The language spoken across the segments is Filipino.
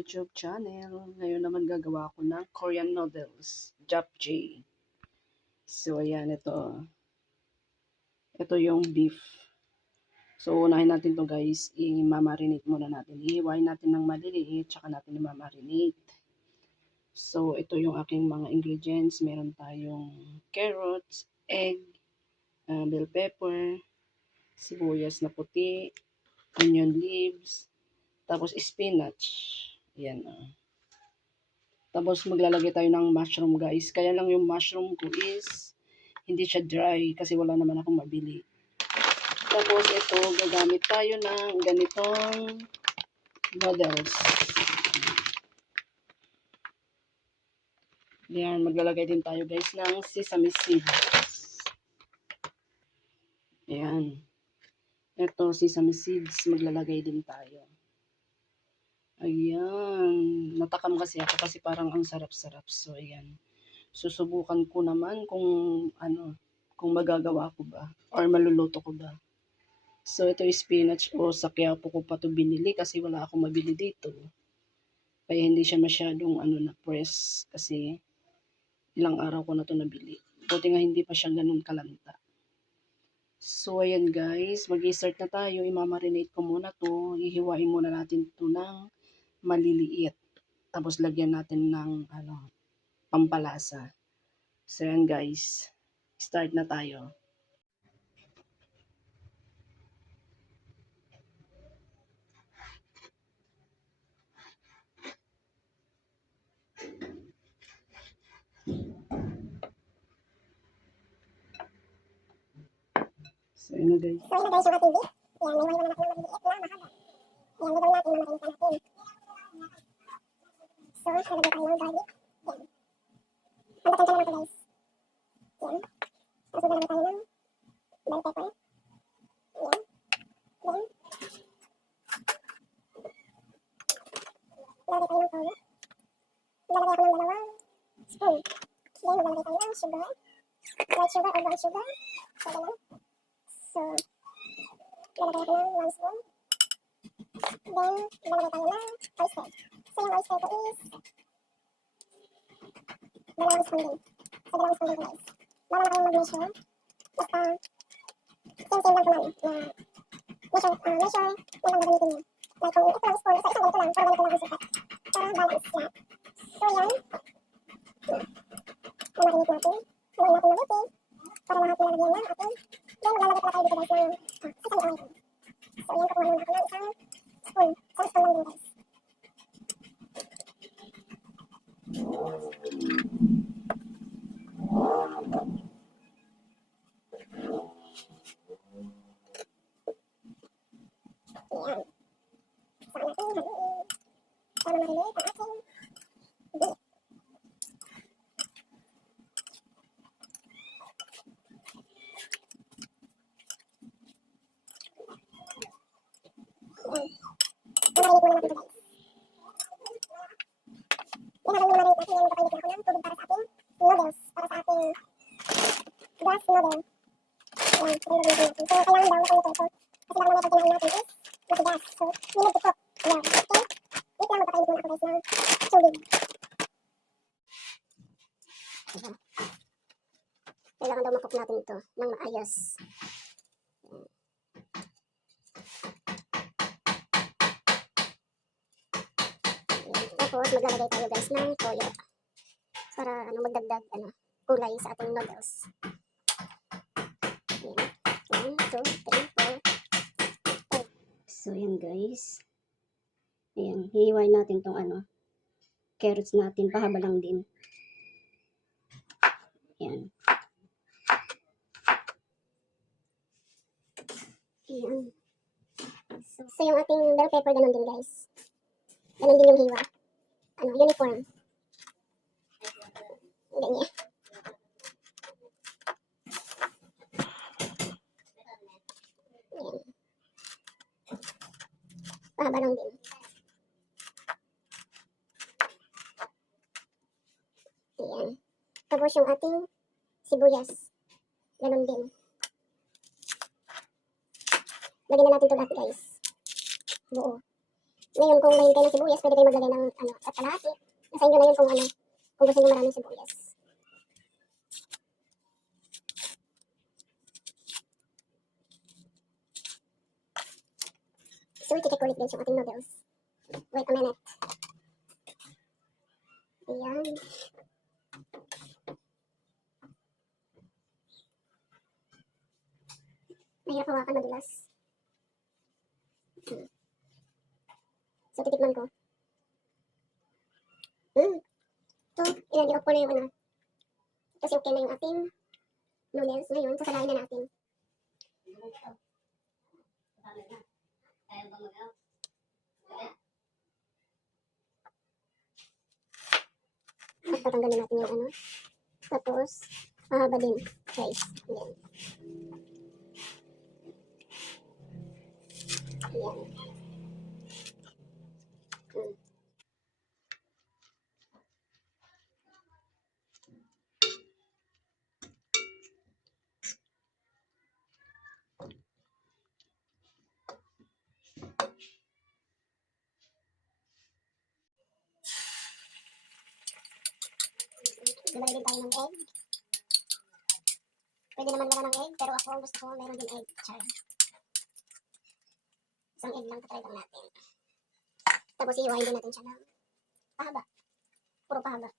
YouTube channel. Ngayon naman gagawa ko ng Korean noodles, japchae. So ayan, ito. Ito yung beef. So unahin natin to guys, i-marinate muna natin. Ihiwain natin ng maliliit, tsaka natin i-marinate. So ito yung aking mga ingredients. Meron tayong carrots, egg, bell pepper, sibuyas na puti, onion leaves, tapos spinach. Ayan. Tapos maglalagay tayo ng mushroom guys. Kaya lang yung mushroom ko is hindi siya dry kasi wala naman akong mabili. Tapos ito, gagamit tayo ng ganitong noodles. Ayan, maglalagay din tayo guys ng sesame seeds. Ayan. Ito, sesame seeds, maglalagay din tayo. Ayan. Natakam kasi ako kasi parang ang sarap-sarap. So, ayan. Susubukan ko naman kung kung magagawa ko ba or maluluto ko ba. So, ito yung spinach o sa Quiapo ko pa ito binili kasi wala akong mabili dito. Kaya hindi siya masyadong na press kasi ilang araw ko na ito nabili. Buti nga hindi pa siya ganun kalanta. So, ayan guys, mag-i-start na tayo. I-marinate ko muna to. Ihiwain muna natin ito ng maliliit. Tapos lagyan natin ng pampalasa. So yan guys, start na tayo. So yun na guys. So yun na guys yung ating beef. Yan, may wala naman ng maliliit na mahaba. Yan, gagawin natin, mamarinate natin. So, nalagay tayo ng garlic. Yan. Hambatan ka naman ito guys. Yan. Tapos maglalagay tayo ng bell pepper. Yan. Then, lalagay tayo ng toyo. Lalagay ako ng 2 spoon. Then, maglalagay tayo ng sugar. White sugar or brown sugar. So, ganun. So, lalagay ako ng 1 spoon. Then, lalagay tayo ng oyster. So, yung oyster ko is 2 spoon din. So, 2 spoon din ko guys. Bawal na kayong mag-measure. Basta, same-same lang naman na measure yan ang gagamitin niyo. Like kung ito lang spoon, so isang ganito lang, pero ganito lang ang sukat. Para balance lahat. So, yan. Namarinate natin. Haluin natin mabuti. Para lahat nilalagyan ng ating. Then, maglalagay pala tayo dito guys ng sesame oil. So, yan, kukuha muna ako ng isang spoon. Isang spoon lang din guys. Yan. Saan natin haluin. Para marinate ang ating beef. Yan. Marinate muna natin ito guys. Yan habang minarinate natin, yan magpapainit na ako ng tubig para sa ating noodles. Para sa ating grass noodle. Yan, ito yung gagawin natin. So, kailangan daw makaluto ito. Kasi baka mamaya pag kinain natin is matigas. So, we need to cook. Yan. Okay? Wait lang, magpapainit muna ako guys ng tubig. Kailangan daw makook natin ito ng maayos. Tapos maglalagay tayo guys ng toyo para magdagdag kulay sa ating noodles. Ayan. 1, 2, 3, 4, 5. So yan guys. Ayan, hihiwain natin tong carrots natin, pahaba lang din. Ayan. Ayan. So yung ating bell pepper ganun din guys. Ganun din yung hiwa. Uniform. Ganyan. Ayan. Pahaba lang din. Ayan. Tapos yung ating sibuyas. Ganun din. Lagyan na natin ito lahat guys. Buo. Ngayon, kung mahilig kayo ng sibuyas, pwede kayo maglagay ng ano, at kalahati. Nasa inyo na yun kung ano, kung gusto nyo maraming sibuyas. So, i-check ulit guys yung ating noodles. Wait a minute. Ayan. Mahirap hawakan, madulas. So, titikman ko. So, i-ready off ko na yung ano. Kasi okay na yung ating noodles. Ngayon, sasalain na natin. At tatanggalin natin yung ano. Tapos, mahaba din, guys. Ayan. Ayan. Nabalagay din tayo ng egg. Pwede naman wala ng egg, pero ako gusto ko meron din egg. Char. Isang egg lang, tatry lang natin. Tapos iiwain din natin siya ng pahaba. Puro pahaba.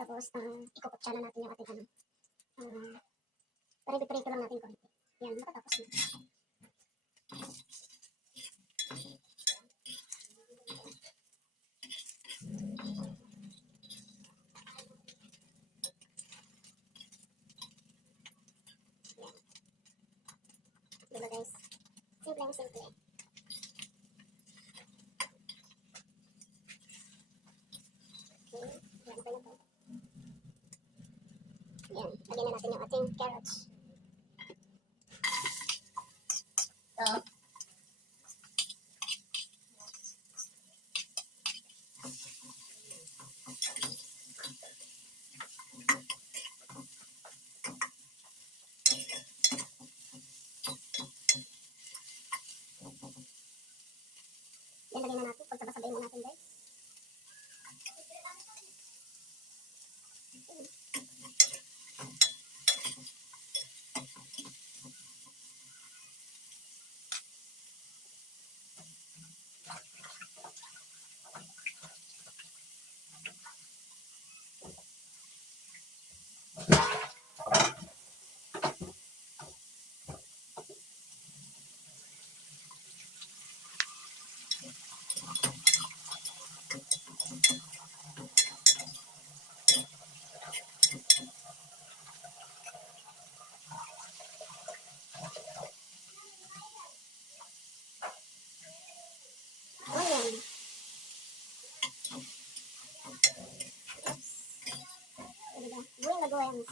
Tapos, ikukutsa na natin yung ating ano. Parang piprito lang natin konti. Yan, matatapos na. Diba guys? Simple ang simple. Okay, yan, okay na to. Yan, lagyan na natin yung ating carrots. So, yan, lagyan na natin. Pagkabasabay mo natin guys. Ayan. Buhay na goyams.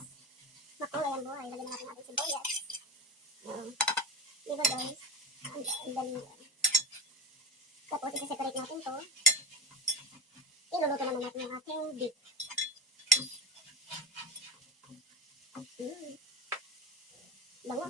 Makulay ang buhay. Lagyan na natin ating sibuyas. Diba guys? Ang dali yan. Tapos, isa-separate natin to. Iluluto naman natin yung ating beef. Bango.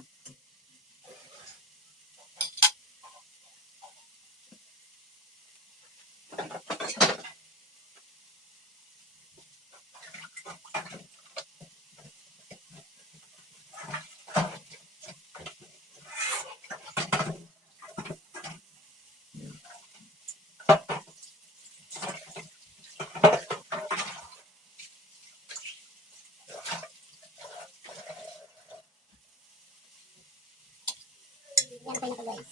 Yan, okay na to guys.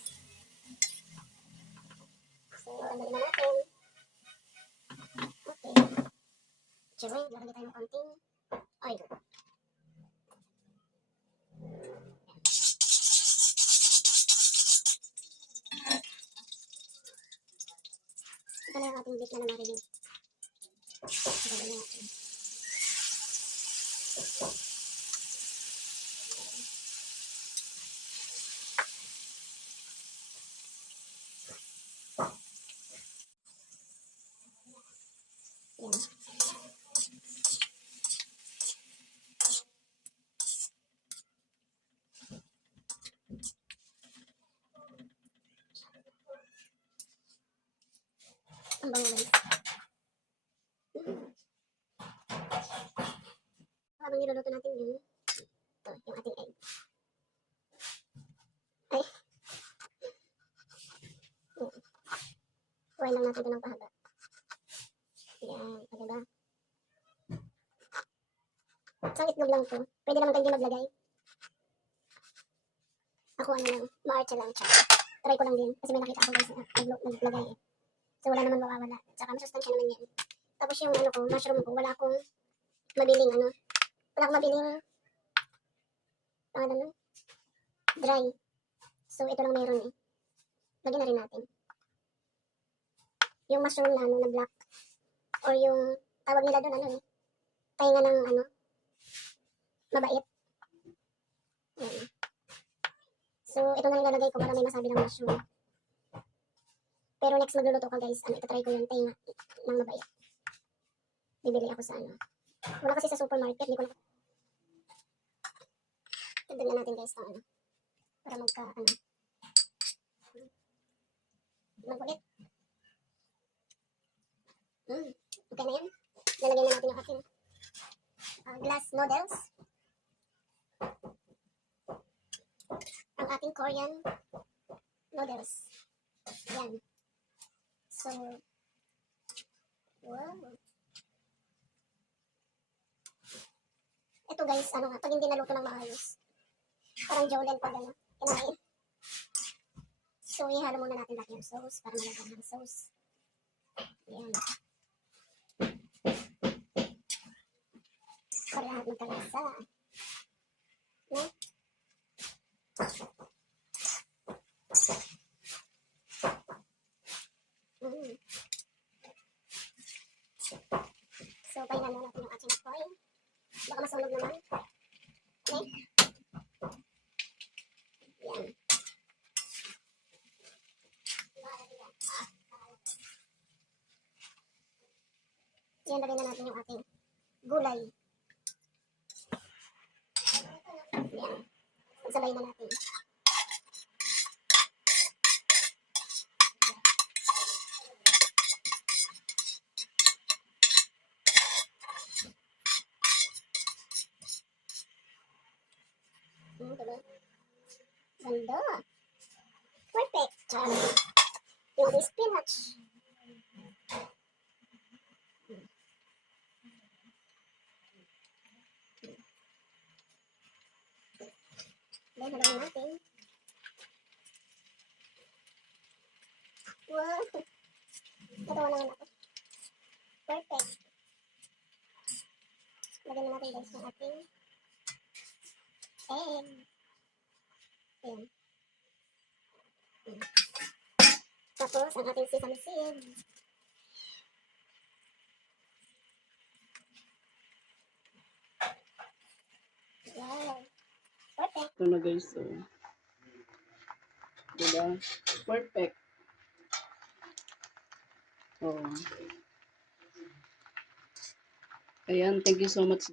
So, tanggalin na natin. Okay. Chewing, lalagyan tayo ng konting oil. Ito na yung ating beef na namarinate. Gagawin natin. Yan. Ang bango guys. Habang niluluto natin yung ating egg. Ay. Kuhain lang natin ito ng pahaba. Yan, o diba? Isang itlog lang to. Pwede naman tayo maglagay. Ako ano lang, ma-archa lang siya. Try ko lang din. Kasi may nakita ako guys na naglagay eh. So wala naman mawawala. Tsaka masustansya naman yan. Tapos yung ano ko, mushroom ko, wala akong mabiling pangalan nun, dry. So ito lang mayroon eh. Lagyan na rin natin. Yung mushroom na na black. Or yung tawag nila doon tainga ng mabait. Yan. So ito na nilalagay ko para may masabi ng mushroom. Pero next magluluto ka guys, itatry ko yung tainga ng mabait. Bibili ako sa wala kasi sa supermarket, hindi ko na. Tignan na natin guys ang para magulit. Okay na yan. Lalagyan na natin yung ating glass noodles. Ang ating Korean noodles. Yan. So, wow. Ito guys, pag hindi naluto ng maayos, parang jollen pag kinain. So, ihalo muna natin lahat yung sauce para malagyan ng sauce. Yan. Para lahat magkalasa. No? So, pahingan na natin yung ating apoy. Baka masunog naman. Okay? Yan. Yan, lagyan na natin yung ating gulay. Yan. Pagsabay na natin. Diba? Ganda. Perfect. Yung spinach. Then, halawin natin. Wow. Natawa naman ako. Perfect. Lagyan na natin guys ng ating egg. Ayan. Tapos, ang ating sesame seed. Wow. Perfect. Ito na guys, so. Diba? Perfect. Oh. Ayan, thank you so much.